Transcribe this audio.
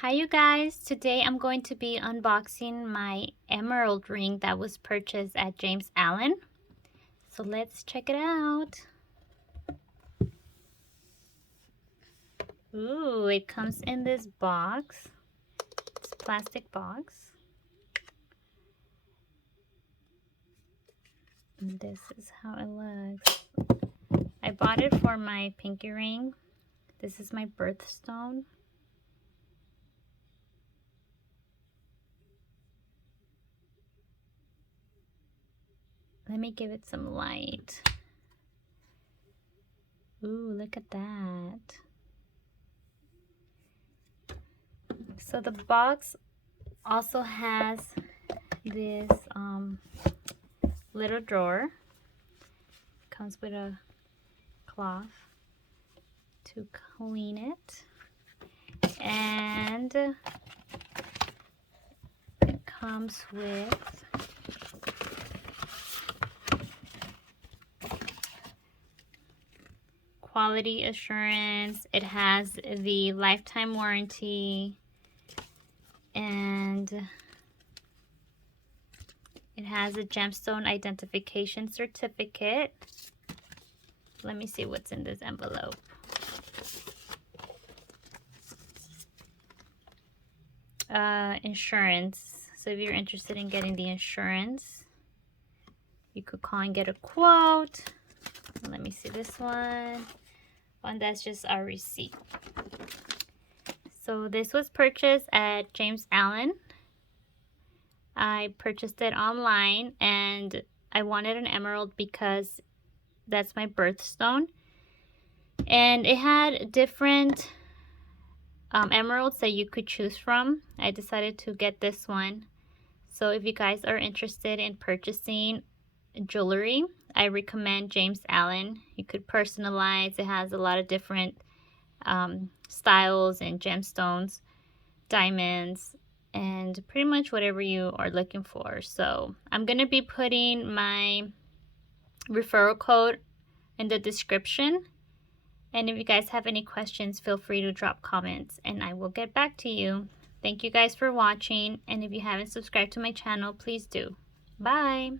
Hi you guys, today I'm going to be unboxing my emerald ring that was purchased at James Allen. So let's check it out. Ooh, it comes in this box. It's a plastic box. And this is how it looks. I bought it for my pinky ring. This is my birthstone. Let me give it some light. Ooh, look at that. So the box also has this little drawer. Comes with a cloth to clean it, and it comes with quality assurance. It has the lifetime warranty, and it has a gemstone identification certificate. Let me see what's in this envelope. Insurance. So if you're interested in getting the insurance, you could call and get a quote. Let me see this one. And that's just our receipt. So this was purchased at James Allen. I purchased it online, and I wanted an emerald because that's my birthstone. And it had different emeralds that you could choose from. I decided to get this one. So if you guys are interested in purchasing jewelry, I recommend James Allen. You could personalize. It has a lot of different styles and gemstones, diamonds, and pretty much whatever you are looking for. So I'm going to be putting my referral code in the description. And if you guys have any questions, feel free to drop comments and I will get back to you. Thank you guys for watching. And if you haven't subscribed to my channel, please do. Bye.